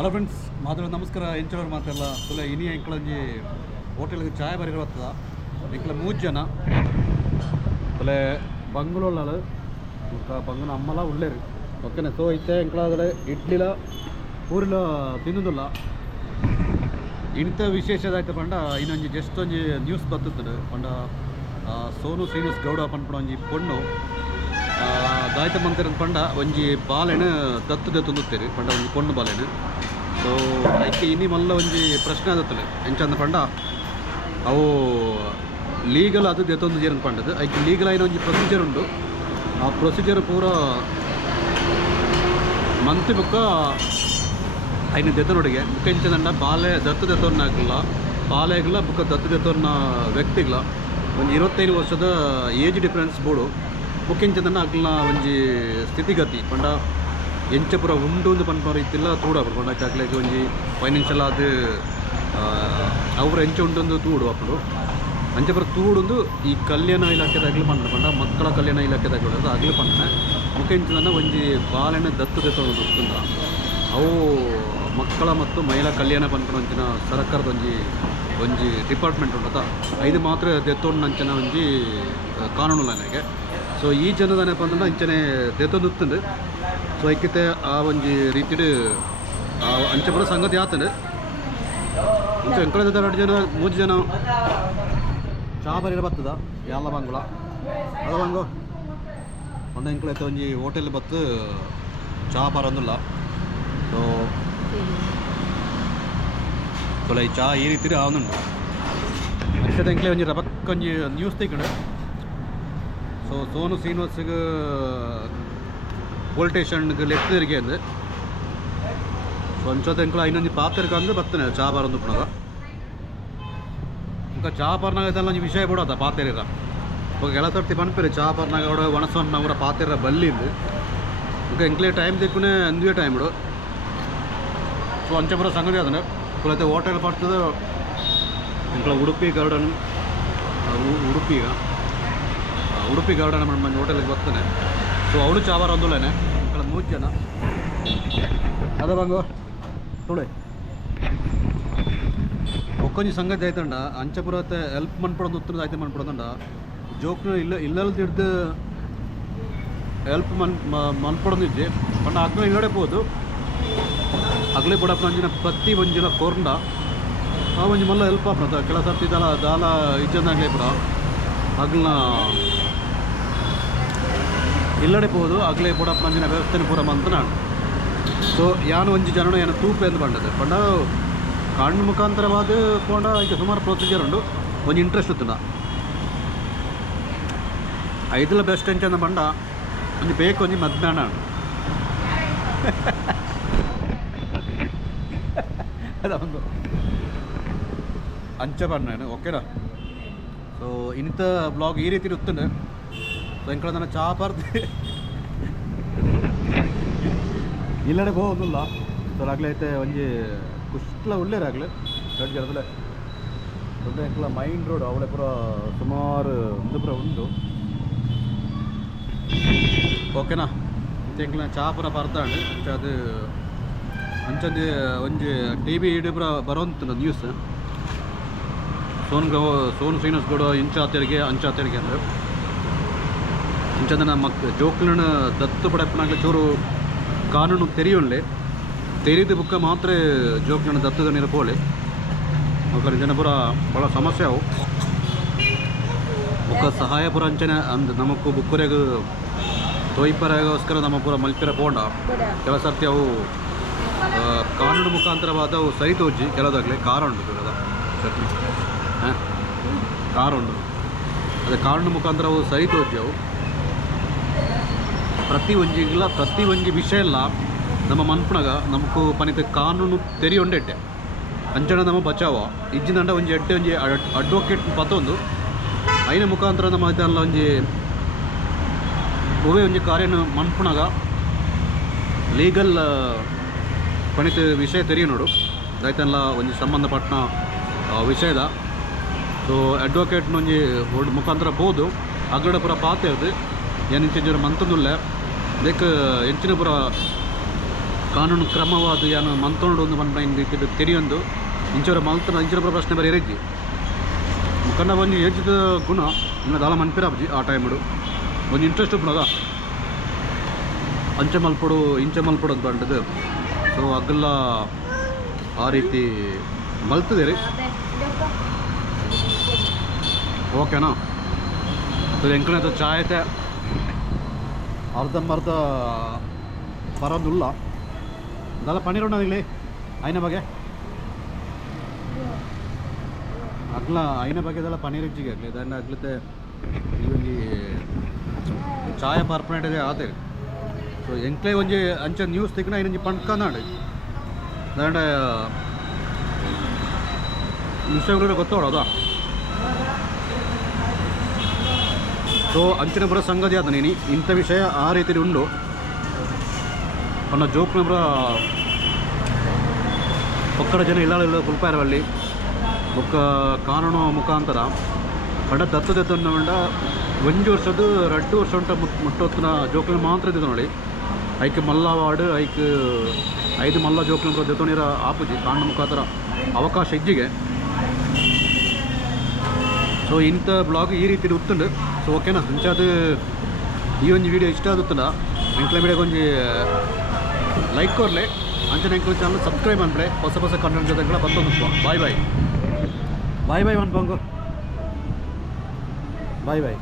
Hello friends ಮಾತಾಡ ನಮಸ್ಕಾರ. ಎಂಚಳವ್ರು ಮಾತೆಲ್ಲ ತುಲೆ ಇನಿ ಎಂಕಳಂಜಿ ಹೋಟೆಲ್ಗೆ ಚಾಯ್ ಬರಿರವತ್ತದ ಎಂಕ್ಲ ಮೂರು ಜನ. ತುಲೆ ಬಂಗ್ಳೂರ್ಲಾಳು ఇంకా ಅಮ್ಮಲ ಉಳ್ಳೇರು. ಓಕೆನಾ? ಸೊ ಇತ್ತೆ ಎಂಕ್ಳಾದ್ರೆ ಇಡ್ಲಿಲ ಊರಿಲ ತಿನ್ನೋದಿಲ್ಲ. ಇಂಥ ವಿಶೇಷದಾಯ್ತು ಪಂಡ, ಇನ್ನೊಂದು ಜಸ್ಟ್ ಒಂಜಿ ನ್ಯೂಸ್ ಬರ್ತದೆ ಪಂಡ ಸೋನು ಶ್ರೀನಿವಾಸ್ ಗೌಡ ಪಂಡ ಒಂಜಿ ಪೊಣ್ಣು. ದಾಯ್ತ ಮಂದಿರ ಪಂಡ, ಒಂಜಿ ಬಾಲೆನ ದತ್ತು ದತ್ತೊಂದುತ್ತೇರಿ ಪಂಡ, ಒಂಜಿ ಪೊಣ್ಣು ಬಾಲೆನ ಸೊ ಐಕೆ ಇನ್ನಿ ಮಲ್ಲ ಒಂಜಿ ಪ್ರಶ್ನೆ ಆದತ್ತಲೆ, ಎಂಚಂದ ಪಂಡ? ಅವು ಲೀಗಲ್ ಅದು ದೆತ್ತೊಂದು ಜೇರನ್ ಪಂಡದು ಐಕೆ ಲೀಗಲ್ ಆಯ್ನ ಒಂಜಿ ಪ್ರೊಸೀಜರ್ ಉಂಡು ಆ ಪ್ರೊಸೀಜರ್ ಪೂರ ಮಂತ್ ಬುಕ್ಕ ಐನ ದೆತ್ತನೊಡಿಗೆ ಬುಕ್ಕ ಎಂಚದಂಡ ಬಾಲೆ ದತ್ತು ದತ್ತೋರ್ನ ಆಗಿಲ್ಲ ಬಾಲೆಗ್ಲ ಬುಕ್ಕ ದತ್ತು ದತ್ತೋರ್ನ ವ್ಯಕ್ತಿಗ್ಲ ಒಂದು ಇರುವತ್ತೈದು ವರ್ಷದ ಏಜ್ ಡಿಫ್ರೆನ್ಸ್ ಬೋಡು. ಬುಕ್ಕ ಎಂಚದಂಡ ಆಗಲ್ಲ ಒಂಜಿ ಸ್ಥಿತಿಗತಿ. ಪಂಡ ಎಂಚ ಪೂರ ಉಂಡು ಒಂದು ಪನ್ಪರ ಇತ್ತಿಲ್ಲ, ತೂಡ ಪಂಡ ಅಕ್ಲೆಗ್ ಒಂಜಿ ಫೈನಾನ್ಷಿಯಲ್ ಅವು ಅವ್ರ ಎಂಚ ಉಂಡೊಂದು ತೂಡು ಅಪ್ಪಡು. ಅಂಚೆ ಪೂರ ತೂಡುಂದು ಈ ಕಲ್ಯಾಣ ಇಲಾಖೆದಾಗ್ಲಿ ಪಂಡ ಪಂಡ, ಮಕ್ಕಳ ಕಲ್ಯಾಣ ಇಲಾಖೆದಾಗ್ಲಿ ಆಗ್ಲಿ ಪಂಡ ಮುಖ ಎಂಚದನ್ನ ಒಂಜಿ ಬಾಲೆನ ದತ್ತು ದತ್ತೋಡು ದುಸ್ತುಂಡ ಅವು ಮಕ್ಕಳ ಮತ್ತು ಮಹಿಳಾ ಕಲ್ಯಾಣ ಪನ್ಪುನಂಚಿನ ಸರ್ಕಾರದ ಒಂಜಿ ಒಂಜಿ ಡಿಪಾರ್ಟ್ಮೆಂಟ್ ಉಂಟದ ಐದು ಮಾತ್ರ ದೆತ್ತೊಂಡು ಅಂಚನ ಒಂಜಿ ಕಾನೂನು ನನಗೆ ಸೊ ಈ ಜನದನಪ್ಪ ಇಂಚನೆ ಅಂಚನೆ ದೆತ್ತೊಂದು ആ ಆ ಒಂಜಿ ರೀತಿಡ್ ಅಂಚೆ ಬರೋ ಸಂಗತಿ ಆತಂಡು ಇಂಚ ಎಂಕಳದ ಎರಡು ಜನ ಮೂಜಿ ಜನ ಚಾ ಬರೀರ ಬರ್ತದ ಯಾಲ ಬಂಗುಳ ಅದ ಬಂಗು ಒಂದ ಎಂಕಳೈತೆ ಒಂಜಿ ಹೋಟೆಲ್ ಬತ್ತು ಚಾ ಬರೋದಿಲ್ಲ ಸೊ ಈ ಚಾ ಈ ರೀತಿ ಆವನುಂಡು ಅಷ್ಟೊಂದು ಒಂಜಿ ರಬಕ್ ಒಂಜಿ ನ್ಯೂಸ್ ತೆಗಡು ಸೊ ಸೋನು ಶ್ರೀನಿವಾಸ್ಗೆ ಪೋಲ್ ಸ್ಟೇಷನ್ಗೆ ಲೆಫ್ಟ್ ತಿರುಗಿ ಅಂದ್ರೆ ಸೊ ಅಂಚೋದ ಎಂಕಲ ಇನ್ನೊಂದು ಪಾತ್ರೆಗೆ ಅಂದ್ರೆ ಬರ್ತೇನೆ, ಚಾ ಬಾರೊಂದು ಪುನಗ ಇಂಕ ಚಾ ಬಾರ್ನಾಗ ವಿಷಯ ಬಿಡೋದ ಪಾತ್ರೆರ ಇವಾಗ ಎಲ್ಲ ಸರ್ತಿ ಬನ್ಪೇರಿ ಚಾ ಬಾರ್ನಾಗ ಅವಡ ಒಣಸೊಂಡು ಅವರ ಪಾತ್ರೆರ ಬಲ್ಲಿಂದು ಇಂಕ ಎಂಕ್ಲೆ ಟೈಮ್ ದಿಕ್ಕುನೆ ಅಂದುವೆ ಟೈಮ್ ಇಡು ಸೊ ಅಂಚೆ ಬರೋ ಸಂಗತಿ ಅದನ್ನ. ಕುಲತೆ ಹೋಟೆಲ್ ಬರ್ತದೆ. ಇಂಕ್ಲ ಉಡುಪಿ ಗಾರ್ಡನ್ ಉಡುಪಿಗ ಉಡುಪಿ ಗಾರ್ಡನ್ ಮಾಡಿ ಹೋಟೆಲಿಗೆ ಬರ್ತೇನೆ. ಸೊ ಅವಳು ಚಾವರ್ ಅಂದುಲೇನೆ ಮಕ್ಕಳ ಮೂರು ಜನ. ಅದ ಬಂಗು. ನೋಡಿ ಒಕ್ಕೊಂಜಿ ಸಂಗತಿ ಆಯ್ತಂಡ. ಅಂಚಪುರತೆ ಹೆಲ್ಪ್ ಮನ್ಪಡೋದು ಉತ್ತರ ಆಯ್ತು ಮಾಡ್ಪಡೋದಂಡ ಜೋಕ್ನ ಇಲ್ಲ ಇಲ್ಲಲ್ಲಿ ತಿಡ್ದು ಹೆಲ್ಪ್ ಮನ್ ಮನ್ಪಡೋದಿದ್ದೆ ಪಂಡ ಅಗ್ಲ ಹೇಳಬಹುದು ಅಗಲೇ ಬಡಪ್ಪ ಅಂಜಿನ ಪ್ರತಿ ಒಂಜಿನ ಕೋರ್ಂಡ. ಆ ಒಂಜಿ ಮಲ್ಲ ಹೆಲ್ಪ್ ಆಪ್ರದ ಕೆಲಸ ದಾಲ ಇಜ್ಜಂದಾಗ್ಲೇ ಕೂಡ ಅಗ್ಲನ ಇಲ್ಲಡೆ ಹೋದು ಅಗ್ಲೆ ಬಿಡಪ್ಪ ಅಂಜಿನ ವ್ಯವಸ್ಥೆನ ಪೂರ ಮಂತನಾಡು ಸೊ ಯಾನು ಒಂಜಿ ಜನನ ಏನು ತೂಪೆ ಎಂದು ಪಂಡದು ಪಂಡ ಕಣ್ಣು ಮುಖಾಂತರವಾದ ಪೋಂಡ ಈಗ ಸುಮಾರು ಪ್ರೊಸೀಜರ್ ಉಂಡು. ಒಂಜಿ ಇಂಟ್ರೆಸ್ಟ್ ಇತ್ತು ಐದಲ ಬೆಸ್ಟ್ ಎಂಚಂದ ಬಂಡ ಒಂದು ಬೇಕು ಒಂಜಿ ಮಧ್ಯಾಹ್ನ ಅದೊಂದು ಅಂಚ ಬಣ್ಣ ಓಕೆನಾ ಸೊ ಇಂಥ ಬ್ಲಾಗ್ ಈ ರೀತಿ ಇರುತ್ತಂಡು ಸೊ ಇಂಕಳ ನನ್ನ ಚಾ ಬರ್ದು ಇಲ್ಲಡೆ ಹೋಗೋದಿಲ್ಲ ಸೊ ಆಗ್ಲೇ ಐತೆ, ಒಂಜಿ ಕುಷ್ಟಲ ಉಳ್ಳೇರಾಗ್ಲಿ ದೊಡ್ಡ ಜನದಲ್ಲೇ ದೊಡ್ಡ ಎಂಕಲ ಮೈನ್ ರೋಡ್ ಅವಳೆ ಪುರ ಸುಮಾರು ಒಂದು ಪುರ ಉಂಟು. ಓಕೆನಾ? ಎಂಕಲ ಚಾ ಪುರ ಬರ್ತಾಂಡು ಅದು ಅಂಚಂದು, ಒಂಜಿ ಟಿ ವಿ ಇಡು ಪುರ ಬರೋಂತ ನ್ಯೂಸ್ ಸೋನ್ ಸೋನ್ ಸೋನು ಶ್ರೀನಿವಾಸ್ ಗೌಡ, ಇಂಚ ತೆರಿಗೆ, ಅಂಚ ತೆರಿಗೆ ಅಂದ್ರೆ. ಇಂಚಂದ ಮಕ್ ಜೋಕ್ಲನ ದತ್ತು ಪಡಪನಾಗ್ಲೆ ಚೂರು ಕಾನೂನು ತೆರೆಯೊಂಡ್ಲೆ ತೆರೆದ ಬುಕ್ಕ ಮಾತ್ರ ಜೋಕ್ಲನ ದತ್ತದ ನೀರು ಪೋಲೆ. ಜನ ಇಂಚನ ಪೂರ ಭಾಳ ಸಮಸ್ಯೆ ಅವು. ಬುಕ್ಕ ಸಹಾಯ ಪೂರ ಅಂಚನೆ ಅಂದ್ ನಮಕ್ ಬುಕ್ಕುರೆಗ ತೋಯ್ಪರಗೋಸ್ಕರ ನಮ್ಮ ಪೂರ ಮಲ್ಪಿರ ಪೋಂಡ. ಕೆಲ ಸರ್ತಿ ಅವು ಕಾನೂನು ಮುಖಾಂತರವಾದ ಅವು ಸರಿ ತೋಜಿ ಕೆಲದಾಗಲೇ ಕಾರ ಉಂಟು ಕೆಲದ ಹಾಂ ಕಾರ ಉಂಟು. ಅದೇ ಕಾನೂನು ಮುಖಾಂತರ ಅವು ಸರಿ ತೋಜಿ ಅವು. ಪ್ರತಿ ಒಂಜಿಗಿಲ್ಲ ಪ್ರತಿ ಒಂಜಿ ವಿಷಯ ಇಲ್ಲ. ನಮ್ಮ ಮನ್ಪುಣಗ ನಮಕು ಪನಿತ ಕಾನೂನು ತೆರಿಯೊಂಡೆಟ್ಟೆ. ಅಂಚಣ ನಮ್ಮ ಬಚಾವ. ಇಜ್ಜಿನಂಡ ಒಂಜಿ ಎಡ್ಡೆ ಒಂಜಿ ಅಡ್ವೊಕೇಟ್ ಪತ್ತೊಂದು ಐನ ಮುಖಾಂತರ ನಮ್ಮ ಇದೆಲ್ಲ ಒಂಜಿ ಒವೇ ಒಂಜಿ ಕಾರ್ಯನ ಮನ್ಪುಣಗ ಲೀಗಲ್ ಪಣಿತ ವಿಷಯ ತೆರಿಯ ನೋಡು ದೈತಲ್ಲ ಒಂಜಿ ಸಂಬಂಧಪಟ್ಟ ವಿಷಯದ. ಸೊ, ಅಡ್ವೊಕೇಟ್ನೊಂಜಿ ಮುಖಾಂತರ ಬೋದು. ಅಗ್ರಡಪುರ ಪುರ ಪಾತೆ ಅದು ಏನು ಇಂಚಿನ ಮಂತಂದುಲ್ಲೆ ದೇಕ್ ಎಂಚಿನ ಪುರ ಕಾನೂನು ಕ್ರಮವಾದ ಏನು ಮಂತೊಂಡು ಒಂದು ಬಂದ ಇದು ಇಂಚೂರ ಇಂಚರ ಇಂಚಿನ ಪುರ ಪ್ರಶ್ನೆ ಬರೀ ಇರೈತಿ. ಮುಖಂಡ ಒಂದು ಹೆಚ್ಚಿದ ಗುಣ, ಇನ್ನು ದಾಲ ಮನ್ಪಿರ ಆ ಟೈಮ್ಡು. ಒಂದು ಇಂಟ್ರೆಸ್ಟ್ ಉಪ್ಪುನದ ಅಂಚೆ ಮಲ್ಪಡು, ಇಂಚೆ ಮಲ್ಪಡು ಅಂತ ಬಂಡದು ಸೊ ಅಗಲ್ಲ ಆ ರೀತಿ ಮಲ್ತದೆ ರೀ ಓಕೆನಾ ಅದು ಎಂಕಣದ ಚಾಯ್ ಐತೆ. ಅರ್ಧಂಬರ್ಧ ಪರದುಲ್ಲ ಅದೆಲ್ಲ ಪನ್ನೀರ್ ಇಲ್ಲಿ ಐನ ಬಗ್ಗೆ ಅಗ್ಲ, ಐನ ಬಗ್ಗೆದೆಲ್ಲ ಪನ್ನೀರ್ ಹೆಚ್ಚಿಗೆ ಆಗಲಿ. ಅದನ್ನ ಅಗ್ಲತೆ ಇವಂಗೆ ಚಾಯ ಇದೆ ಆತೆ. ಸೊ ಎಂಕ್ಲೆ ಒಂಜಿ ಅಂಚ ನ್ಯೂಸ್ ತಿಕ್ಕನ ಐನಂಜಿ ಪಂಡ್ಕನಾಡು ದಾಂಡ ವಿಷಯಗಳು ಗೊತ್ತೋಡೋದ ಸೊ ಅಂಚಿನ ಬರೋ ಸಂಗತಿ ಆದ ನೀನು. ಇಂಥ ವಿಷಯ ಆ ರೀತಿ ಉಂಡು. ಅನ್ನ ಜೋಕ್ನ ಬರ ಒಕ್ಕಡ ಜನ ಇಲ್ಲ ಕುಲ್ಪ ಇರವಲ್ಲಿ ಬೊಕ್ಕ ಕಾನೂನು ಮುಖಾಂತರ ಪಂಡ ದತ್ತು ದತ್ತನ್ನ ಒಂದು ವರ್ಷದ್ದು ಎರಡು ವರ್ಷ ಉಂಟ ಮುಟ್ ಮುಟ್ಟೊತ್ತಿನ ಜೋಕ್ಲ ಮಾತ್ರ ಇದ್ದು ನೋಡಿ. ಐಕ್ ಮಲ್ಲ ವಾರ್ಡ್ ಐಕ್ ಐದು ಮಲ್ಲ ಜೋಕ್ಲ ದತ್ತೋಣಿರ ಆಪುಜಿ ಕಾನೂನು ಮುಖಾಂತರ ಅವಕಾಶ ಇಜ್ಜಿಗೆ. ಸೊ ಇಂಥ ಬ್ಲಾಗ್ ಈ ರೀತಿ ಉತ್ತುಂಡು ಸೊ ಓಕೆನಾ ಅಂಚಾದ ಈ ಒಂದು ವಿಡಿಯೋ ಇಷ್ಟ ಆಗುತ್ತಲ್ಲ ಎಂಕ್ಲ ಮೀಡಿಯಾಗ ಒಂದು ಲೈಕ್ ಕೊರ್ಲೆ ಅಂಚನೆ ಎಂಕ್ಲ ಚಾನಲ್ ಸಬ್ಸ್ಕ್ರೈಬ್ ಅನ್ಬಿಡೆ ಹೊಸ ಹೊಸ ಕಂಟೆಂಟ್ ಜೊತೆ ಕೂಡ ಬಂದೊಂದು ಬಾಯ್ ಬಾಯ್ ಬಾಯ್ ಬಾಯ್ ಒನ್ ಬಂಗು ಬಾಯ್ ಬಾಯ್